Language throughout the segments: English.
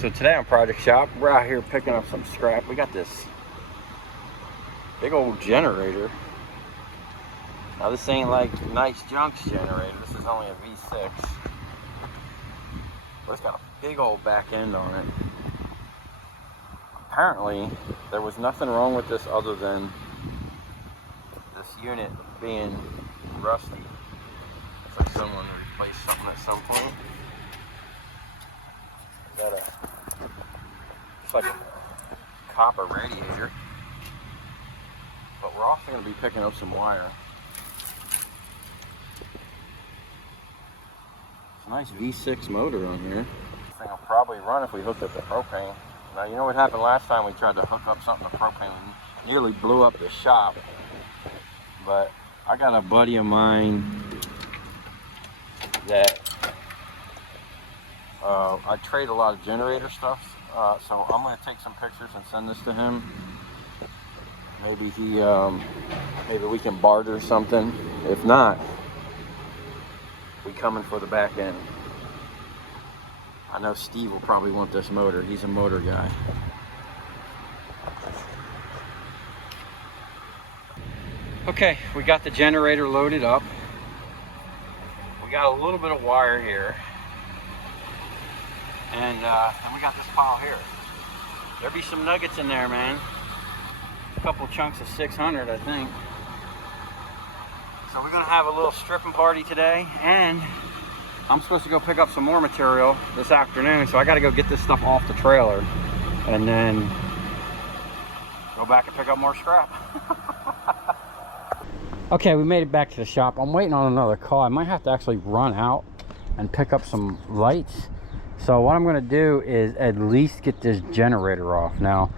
So today on Project Shop, we're out here picking up some scrap. We got this big old generator. Now this ain't like nice junk's generator. This is only a V6. But it's got a big old back end on it. Apparently, there was nothing wrong with this other than this unit being rusty. It's like someone replaced something at some point. Got a, it's like a copper radiator, but we're also going to be picking up some wire. It's a nice V6 motor on here. This thing will probably run if we hooked up the propane. Now you know what happened last time we tried to hook up something to propane? We nearly blew up the shop. But I got a buddy of mine that I trade a lot of generator stuff, so I'm going to take some pictures and send this to him. Maybe maybe we can barter something. If not, we coming for the back end. I know Steve will probably want this motor. He's a motor guy. Okay, we got the generator loaded up. We got a little bit of wire here. And we got this pile here. There'll be some nuggets in there, man. A couple chunks of 600, I think. So we're gonna have a little stripping party today, and I'm supposed to go pick up some more material this afternoon, so I gotta go get this stuff off the trailer and then go back and pick up more scrap. Okay, we made it back to the shop. I'm waiting on another call. I might have to actually run out and pick up some lights. So what I'm going to do is at least get this generator off. Now,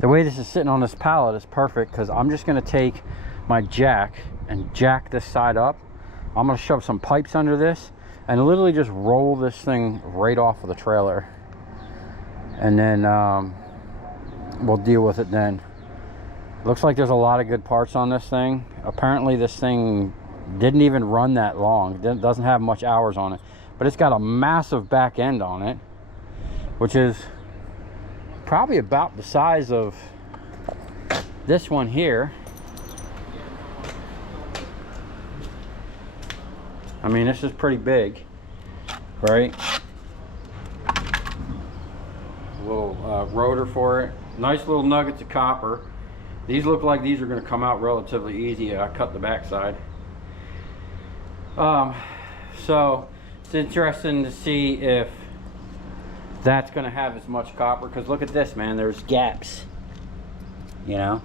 the way this is sitting on this pallet is perfect because I'm just going to take my jack and jack this side up. I'm going to shove some pipes under this and literally just roll this thing right off of the trailer. And then we'll deal with it then. Looks like there's a lot of good parts on this thing. Apparently this thing didn't even run that long. It doesn't have much hours on it. But it's got a massive back end on it, which is probably about the size of this one here. I mean, this is pretty big, right? A little rotor for it. Nice little nuggets of copper. These look like these are going to come out relatively easy. I cut the backside. So it's interesting to see if that's going to have as much copper, because look at this, man, there's gaps, you know,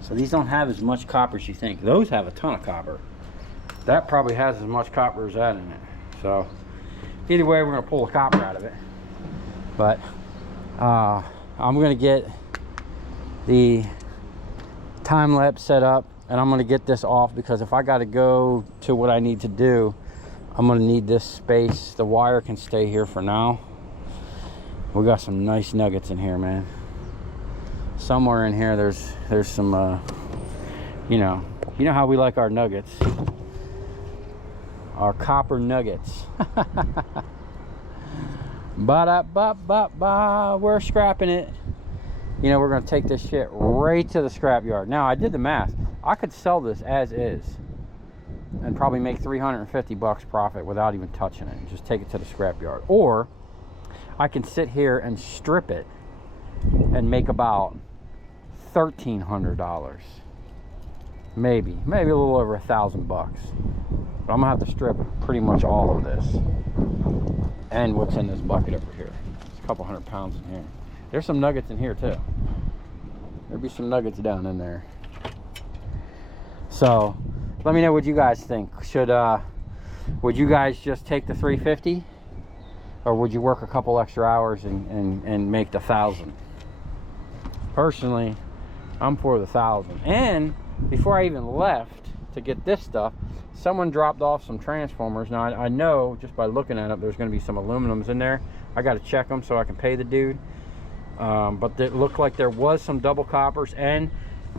so these don't have as much copper as you think. Those have a ton of copper. That probably has as much copper as that in it. So either way, we're going to pull the copper out of it. But I'm going to get the time lapse set up, and I'm going to get this off, because if I got to go to what I need to do, I'm going to need this space. The wire can stay here for now. We got some nice nuggets in here, man. Somewhere in here there's some you know how we like our nuggets, our copper nuggets. Ba-da-ba-ba-ba, we're scrapping it. You know, we're going to take this shit right to the scrap yard. Now, I did the math. I could sell this as is and probably make 350 bucks profit without even touching it, and just take it to the scrap yard. Or I can sit here and strip it and make about $1,300. Maybe a little over $1,000 bucks. But I'm gonna have to strip pretty much all of this and what's in this bucket over here. It's a couple 100 pounds in here. There's some nuggets in here too. There'll be some nuggets down in there. So let me know what you guys think. Would you guys just take the 350, or would you work a couple extra hours and make the 1,000? Personally, I'm for the 1,000. And before I even left to get this stuff, someone dropped off some transformers. Now I know just by looking at it, there's going to be some aluminums in there. I got to check them so I can pay the dude. But it looked like there was some double coppers, and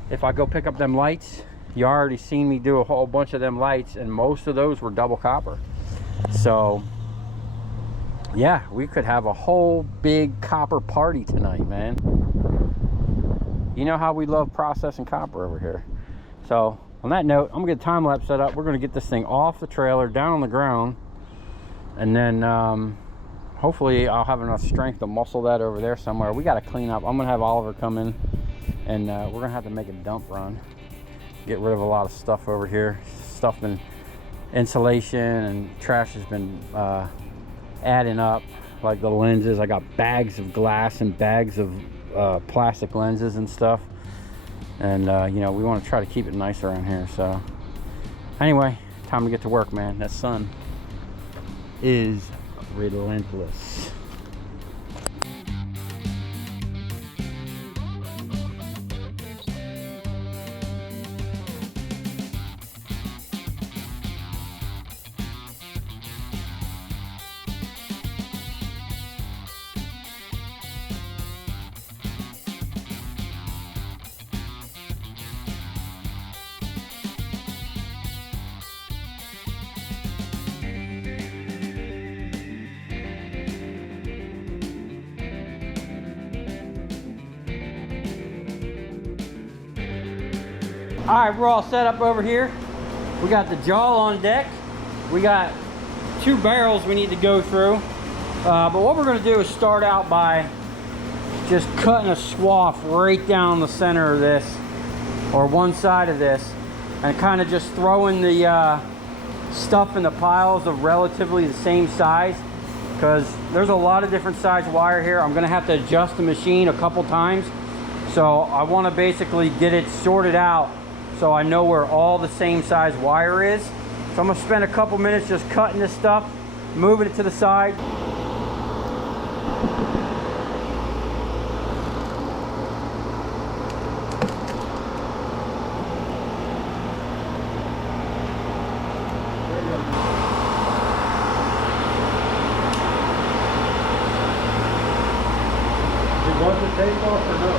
if I go pick up them lights, you already seen me do a whole bunch of them lights, and most of those were double copper. So yeah, we could have a whole big copper party tonight, man. You know how we love processing copper over here. So on that note, I'm gonna get a time lapse set up. We're gonna get this thing off the trailer, down on the ground, and then hopefully I'll have enough strength to muscle that over there somewhere. We gotta clean up. I'm gonna have Oliver come in, and we're gonna have to make a dump run, get rid of a lot of stuff over here. Stuff been insulation and trash has been adding up, like the lenses. I got bags of glass and bags of plastic lenses and stuff, and you know, we want to try to keep it nice around here. So anyway, time to get to work, man. That sun is relentless. All right, we're all set up over here. We got the jaw on deck. We got 2 barrels we need to go through. But what we're gonna do is start out by just cutting a swath right down the center of this, or one side of this, and kind of just throwing the stuff in the piles of relatively the same size, because there's a lot of different size wire here. I'm gonna have to adjust the machine a couple times. So I wanna basically get it sorted out so I know where all the same size wire is. So I'm gonna spend a couple minutes just cutting this stuff, moving it to the side. Did you want the tape off or no?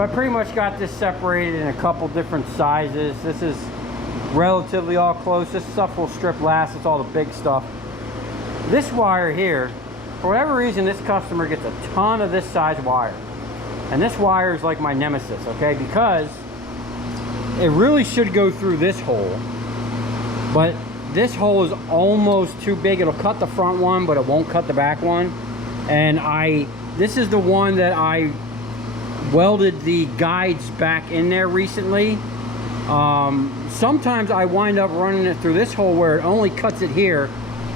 So I pretty much got this separated in a couple different sizes. This is relatively all close. This stuff will strip last. It's all the big stuff. This wire here, for whatever reason, this customer gets a ton of this size wire. And this wire is like my nemesis, okay? Because it really should go through this hole. But this hole is almost too big. It'll cut the front one, but it won't cut the back one. And this is the one that I welded the guides back in there recently. Sometimes I wind up running it through this hole where it only cuts it here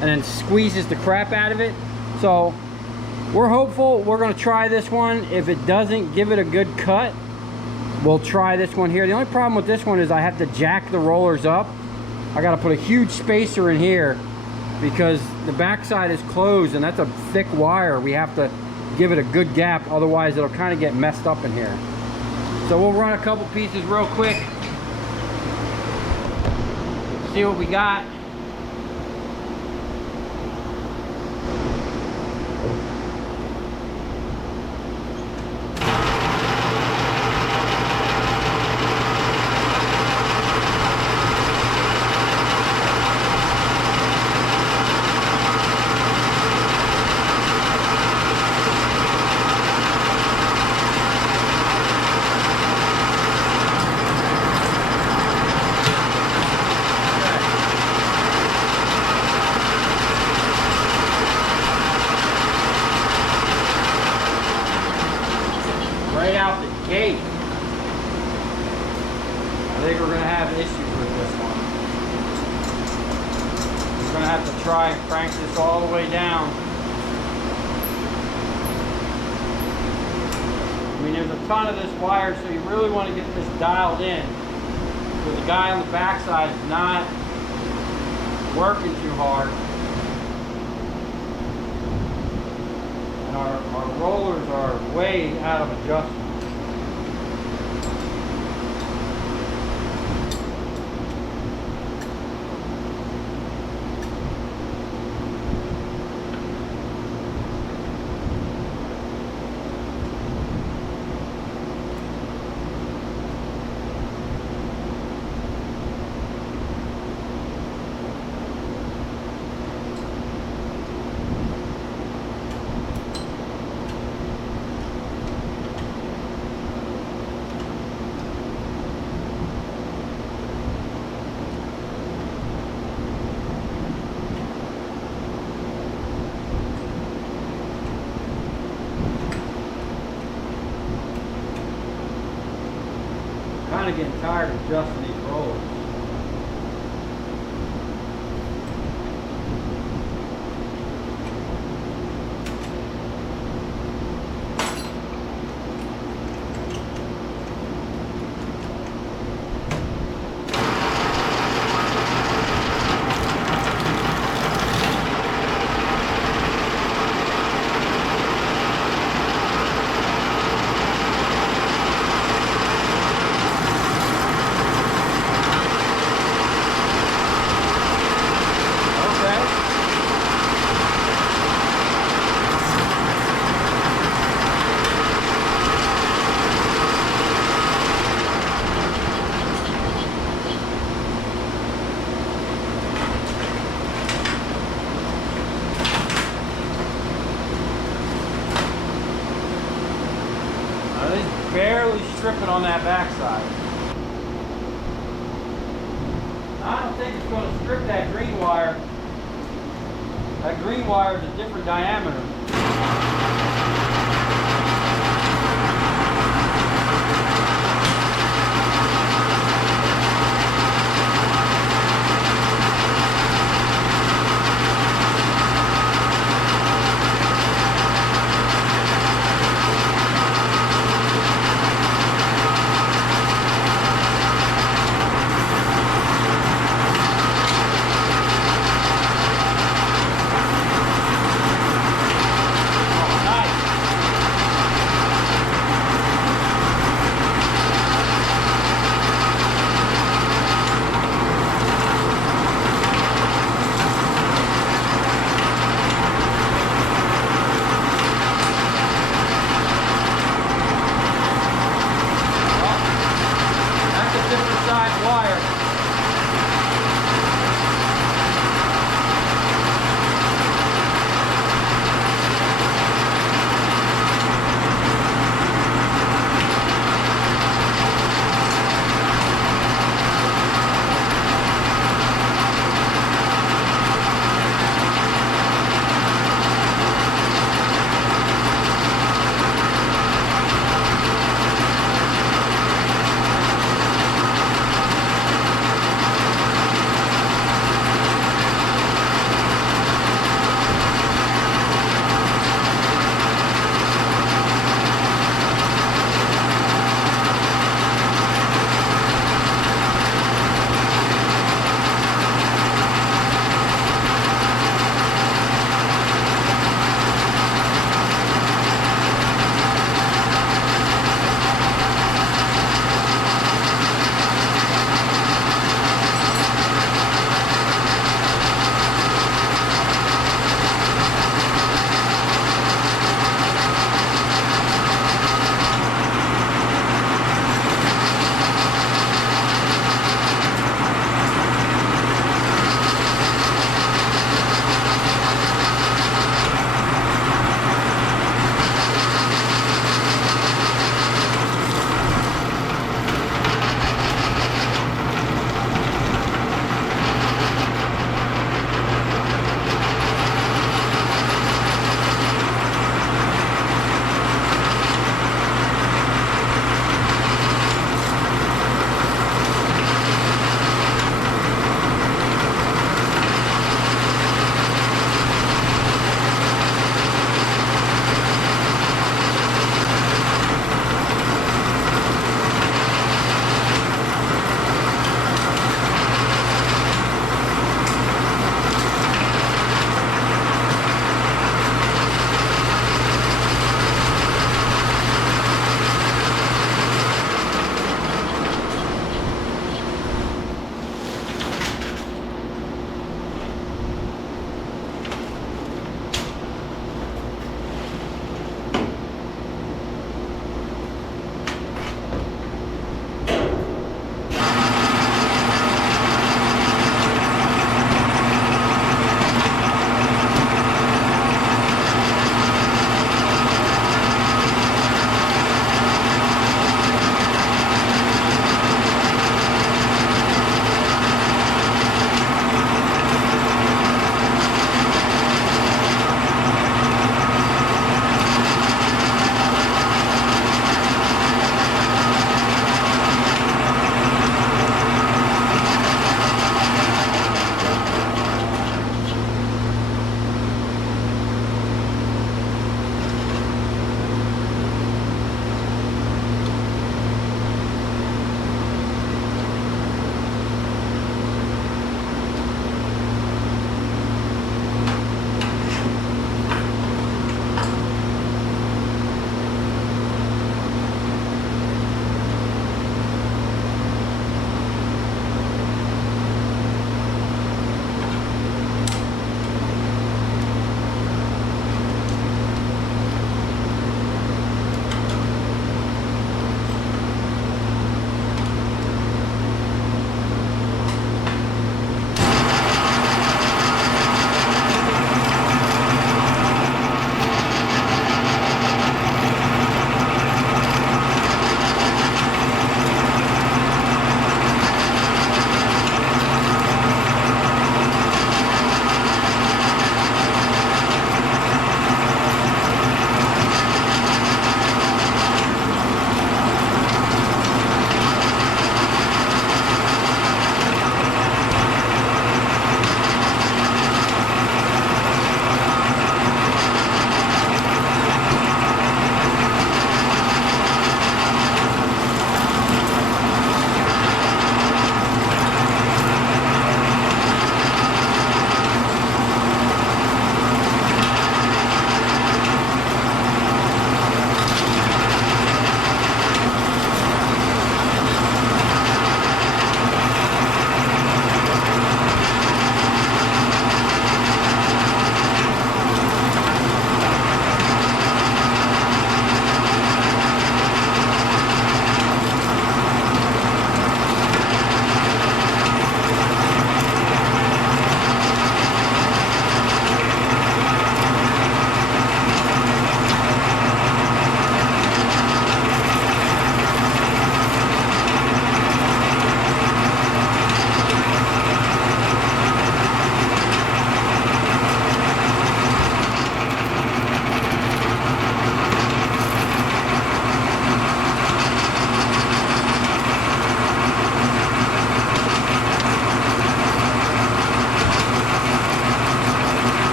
and then squeezes the crap out of it. So we're hopeful. We're going to try this one. If it doesn't give it a good cut, we'll try this one here. The only problem with this one is I have to jack the rollers up. I got to put a huge spacer in here because the backside is closed and that's a thick wire. We have to give it a good gap, otherwise it'll kind of get messed up in here. So we'll run a couple pieces real quick, see what we got. Right out the gate, I think we're going to have issues with this one. We're going to have to try and crank this all the way down. I mean, there's a ton of this wire, so you really want to get this dialed in. So the guy on the backside is not working too hard. And our rollers are way out of adjustment. Kind of getting tired of adjusting these rollers. Barely stripping on that backside. I don't think it's going to strip that green wire. That green wire is a different diameter. Nice.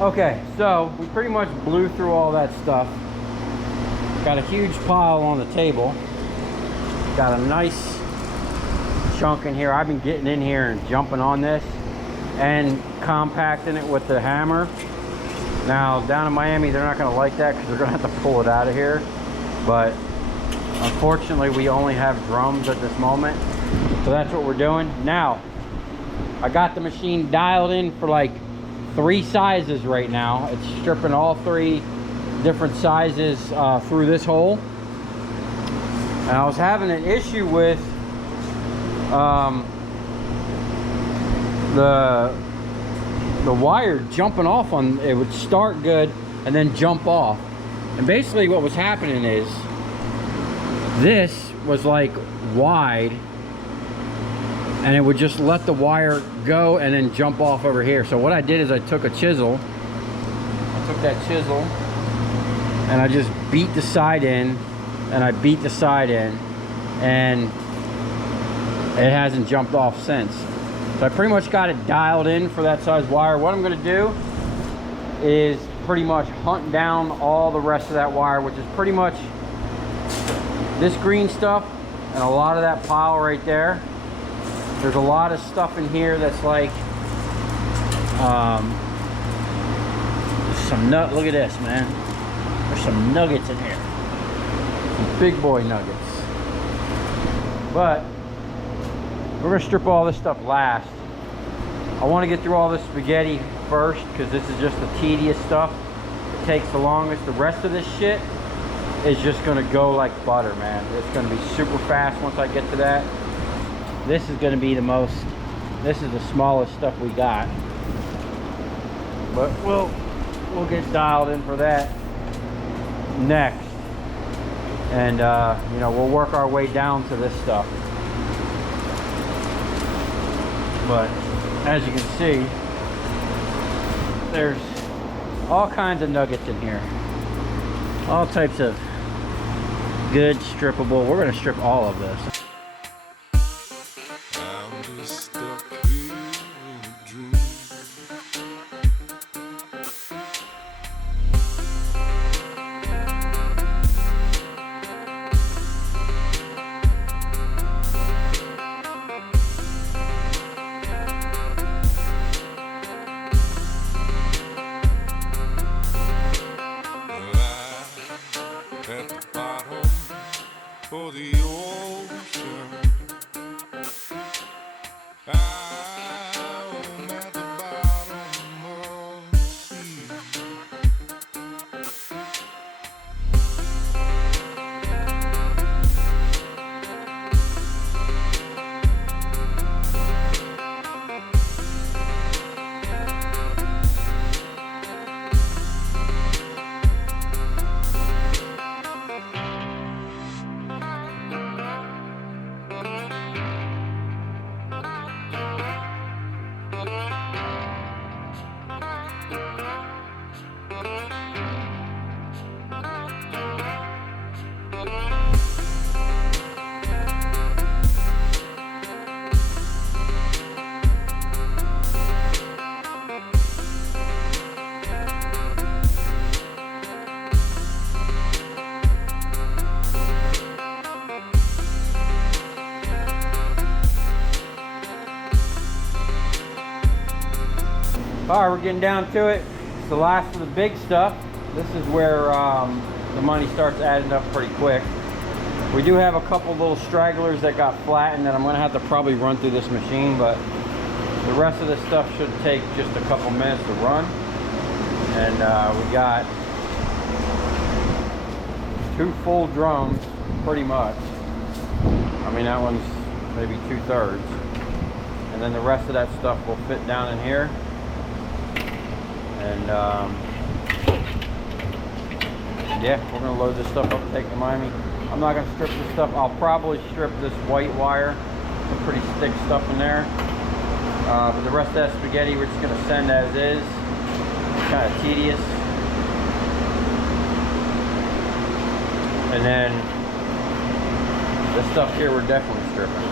Okay, so we pretty much blew through all that stuff. Got a huge pile on the table. Got a nice chunk in here. I've been getting in here and jumping on this and compacting it with the hammer. Now down in Miami they're not going to like that because they're going to have to pull it out of here, but unfortunately we only have drums at this moment, so that's what we're doing. Now I got the machine dialed in for like 3 sizes right now. It's stripping all 3 different sizes through this hole, and I was having an issue with the wire jumping off. On it would start good and then jump off, and basically what was happening is this was like wide and it would just let the wire go and then jump off over here. So what I did is I took a chisel, and I just beat the side in, and I beat the side in, and it hasn't jumped off since. So I pretty much got it dialed in for that size wire. What I'm gonna do is pretty much hunt down all the rest of that wire, which is pretty much this green stuff and a lot of that pile right there. There's a lot of stuff in here that's like look at this, man. There's some nuggets in here, some big boy nuggets. But we're gonna strip all this stuff last. I want to get through all this spaghetti first because this is just the tedious stuff. It takes the longest. The rest of this shit is just gonna go like butter, man. It's gonna be super fast once I get to that. This is gonna be this is the smallest stuff we got, but we'll get dialed in for that next, and you know, we'll work our way down to this stuff. But as you can see, there's all kinds of nuggets in here, all types of good strippable. We're going to strip all of this. For the ocean, I'm at the bottom of the sea. All right, we're getting down to it. It's the last of the big stuff. This is where the money starts adding up pretty quick. We do have a couple little stragglers that got flattened that I'm gonna have to probably run through this machine, but the rest of this stuff should take just a couple minutes to run. And we got 2 full drums, pretty much. I mean, that one's maybe 2/3. And then the rest of that stuff will fit down in here. And yeah, we're gonna load this stuff up and take it to Miami. I'm not gonna strip this stuff. I'll probably strip this white wire, some pretty thick stuff in there. But the rest of that spaghetti we're just gonna send as is. Kind of tedious. And then this stuff here we're definitely stripping.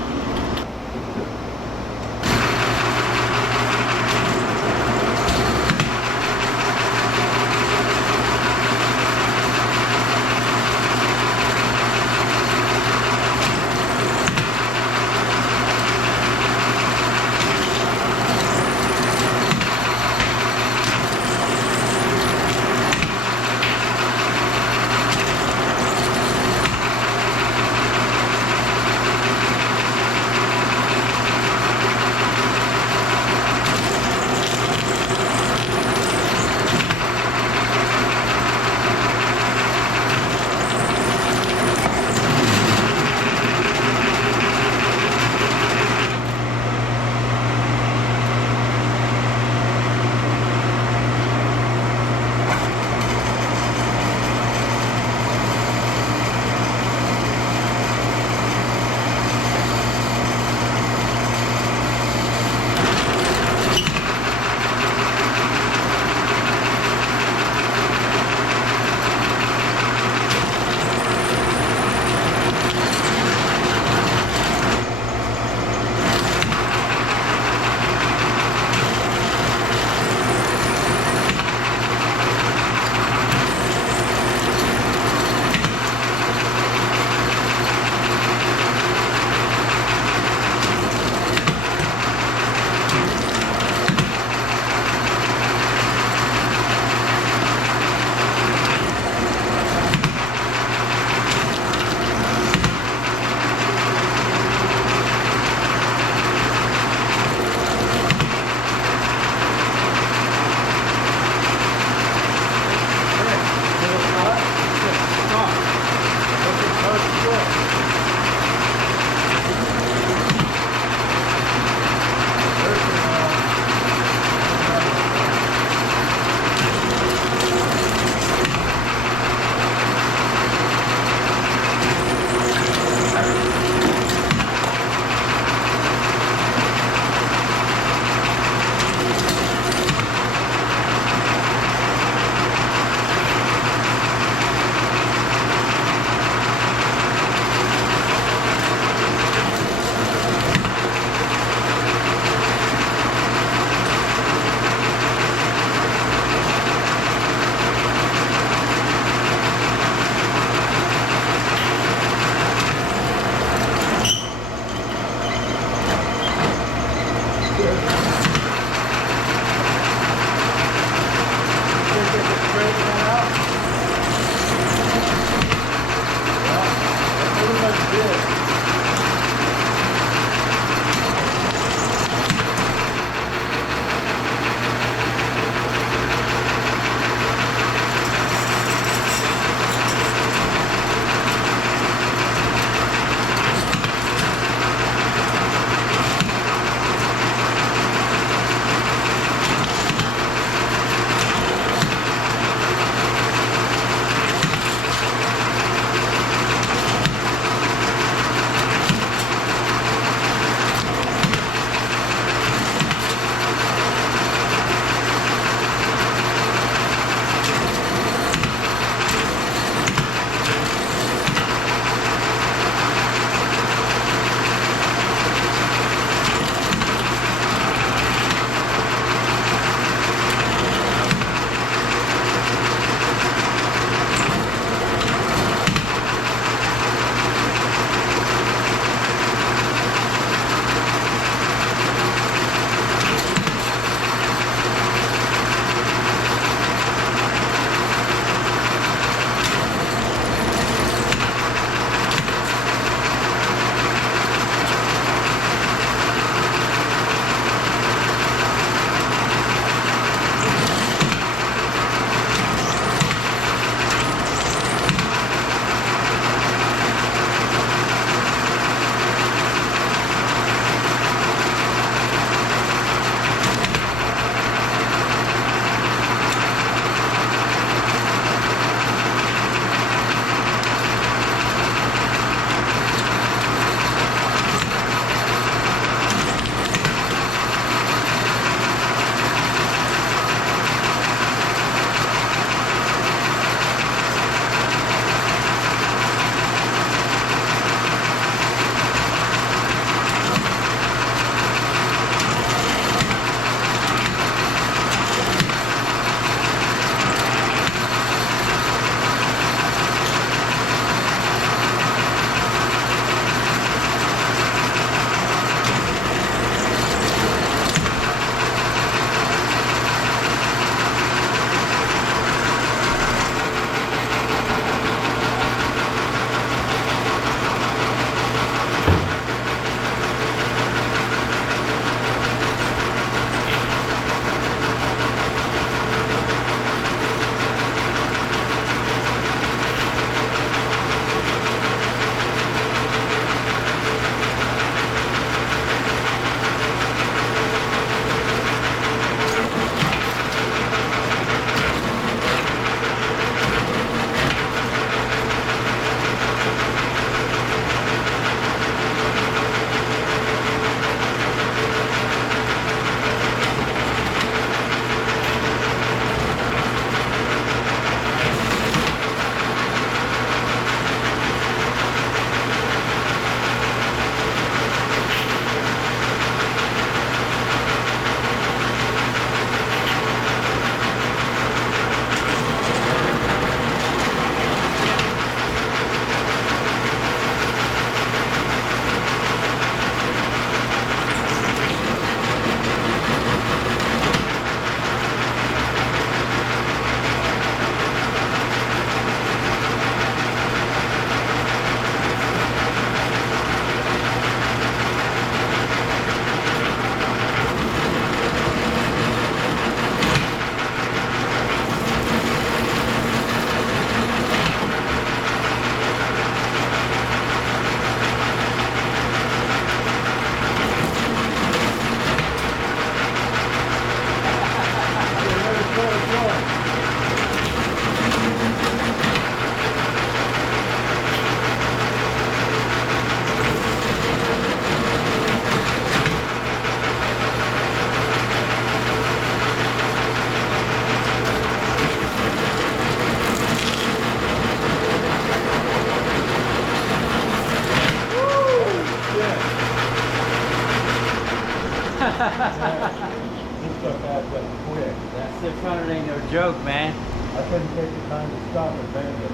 couldn't take the time to stop and bend it.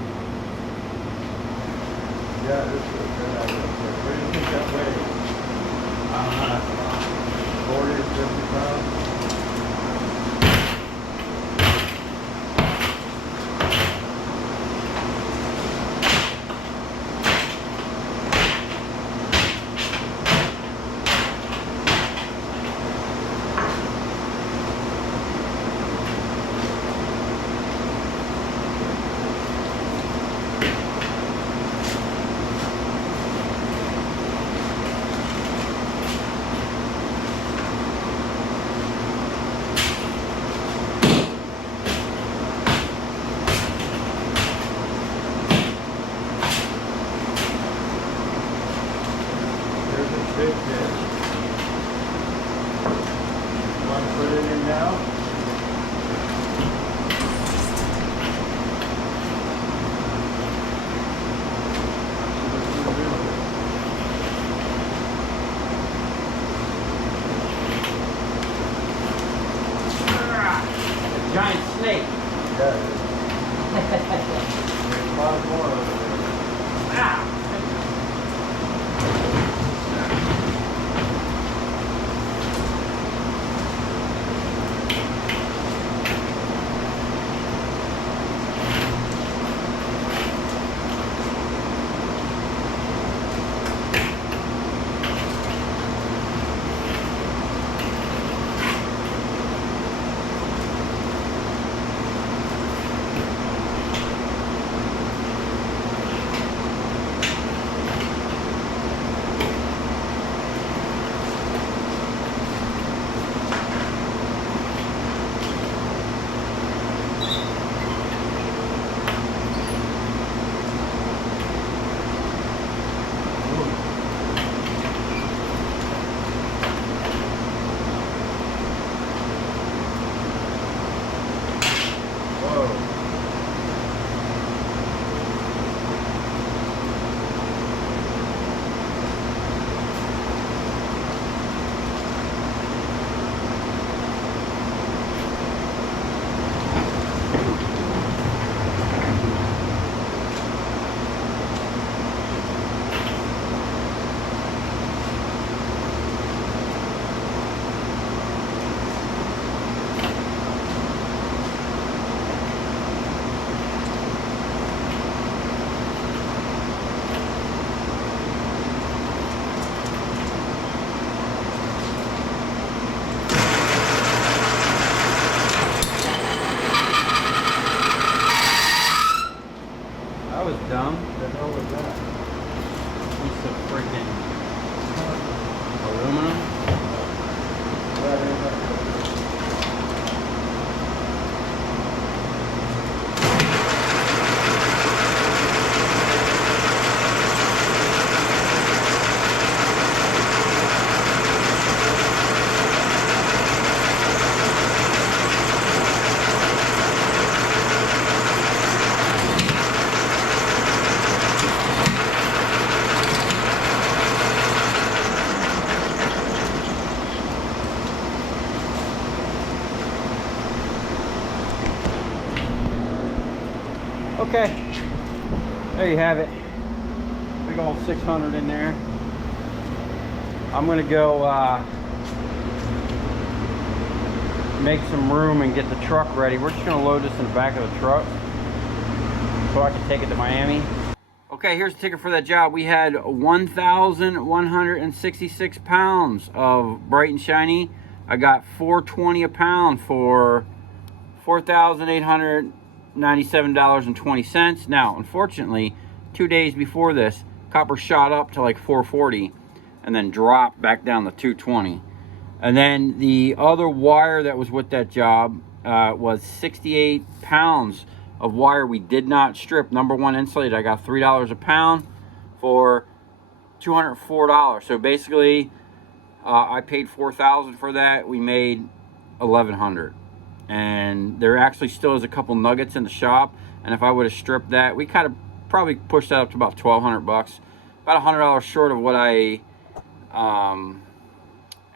Yeah, this is a good idea. What do you think that weighs? I don't know. 40 or 50 pounds? Big fish. Want to put it in now? A giant snake. Yeah, it is. There's a lot more of it. Ah! That was dumb. The hell was that? Piece of freaking aluminum. That ain't that good. Okay, there you have it. Big old 600 in there. I'm gonna go make some room and get the truck ready. We're just gonna load this in the back of the truck so I can take it to Miami. Okay, here's the ticket for that job. We had 1,166 pounds of bright and shiny. I got $4.20 a pound for $4,897.20. Now, unfortunately, 2 days before this, copper shot up to like 440 and then dropped back down to 220. And then the other wire that was with that job was 68 pounds of wire we did not strip. Number one insulated. I got $3 a pound for $204. So basically, I paid $4,000 for that. We made $1,100. And there actually still is a couple nuggets in the shop, and if I would have stripped that, we kind of probably pushed that up to about $1,200, about $100 short of what I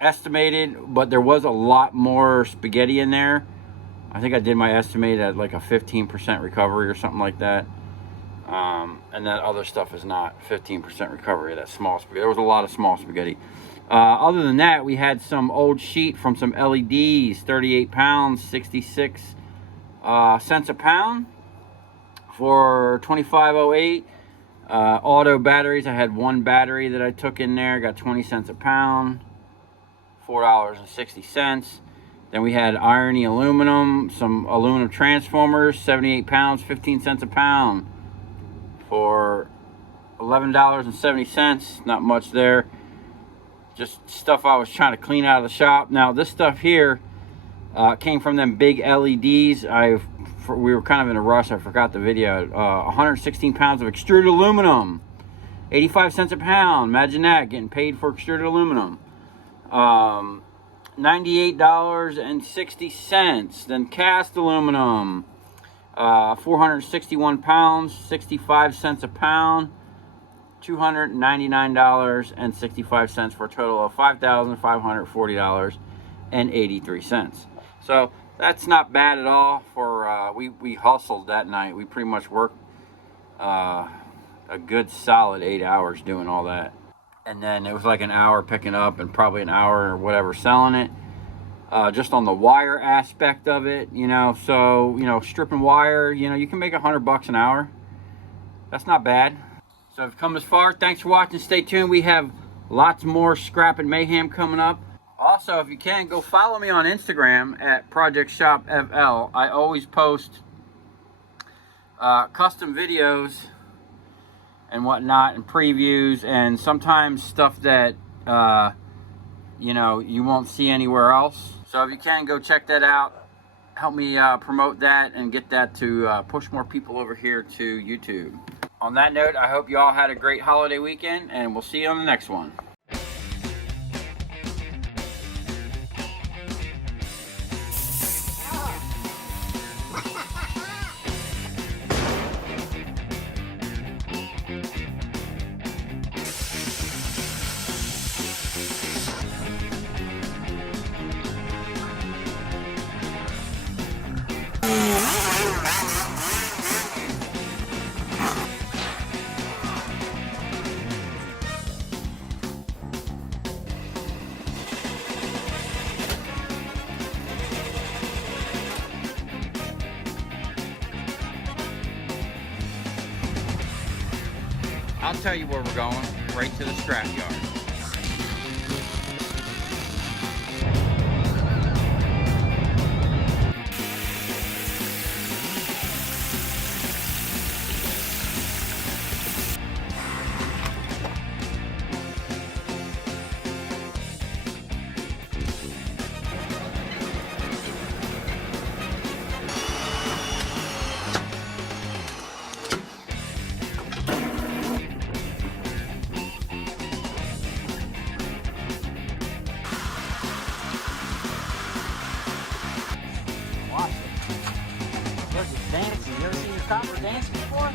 estimated. But there was a lot more spaghetti in there I think I did my estimate at like a 15% recovery or something like that. And that other stuff is not 15% recovery. That small spaghetti. There was a lot of small spaghetti. Other than that, we had some old sheet from some LEDs, 38 pounds, 66 cents a pound for $25.08. Auto batteries, I had one battery that I took in there, got 20 cents a pound, $4.60. Then we had irony aluminum, some aluminum transformers, 78 pounds, 15 cents a pound for $11.70. Not much there. Just stuff I was trying to clean out of the shop. Now this stuff here came from them big LEDs. We were kind of in a rush. I forgot the video. 116 pounds of extruded aluminum, 85 cents a pound. Imagine that, getting paid for extruded aluminum. $98.60. Then cast aluminum, 461 pounds, 65 cents a pound, $299.65 for a total of $5,540.83. So that's not bad at all. For we hustled that night. We pretty much worked a good solid 8 hours doing all that. And then it was like an hour picking up and probably an hour or whatever selling it. Just on the wire aspect of it, you know. So, you know, stripping wire, you know, you can make $100 an hour. That's not bad. So if you've come this far, thanks for watching. Stay tuned. We have lots more scrap and mayhem coming up. Also, if you can, go follow me on Instagram at Project Shop FL. I always post custom videos and whatnot, and previews, and sometimes stuff that you know, you won't see anywhere else. So if you can, go check that out. Help me promote that and get that to push more people over here to YouTube. On that note, I hope you all had a great holiday weekend, and we'll see you on the next one. I'll tell you where we're going, right to the scrap yard. Dancing. You ever seen your copper dance before?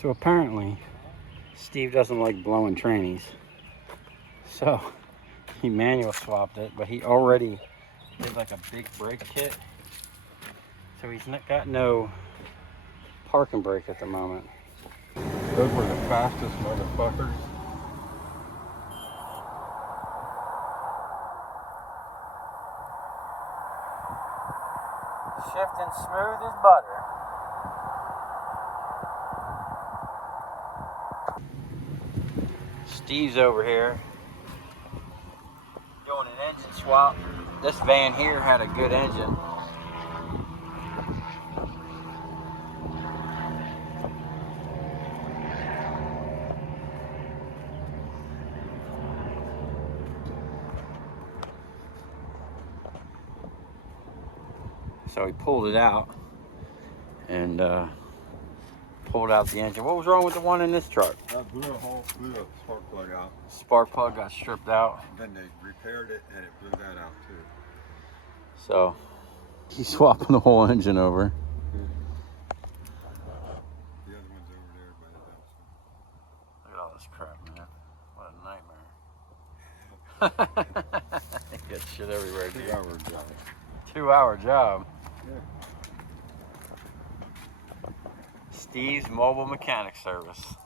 So apparently, Steve doesn't like blowing trannies. So he manual swapped it, but he already did like a big brake kit. So he's got no parking brake at the moment. Those were the fastest motherfuckers. Shifting smooth as butter. Steve's over here doing an engine swap. this van here had a good engine. So he pulled it out and pulled out the engine. What was wrong with the one in this truck? That blew a spark plug out. Spark plug got stripped out. Then they repaired it and it blew that out too. So he's swapping the whole engine over. The other one's over there by the dumpster. Look at all this crap, man. What a nightmare. Get shit everywhere, dude. 2 hour job. 2-hour job. Yeah. Steve's Mobile Mechanic Service.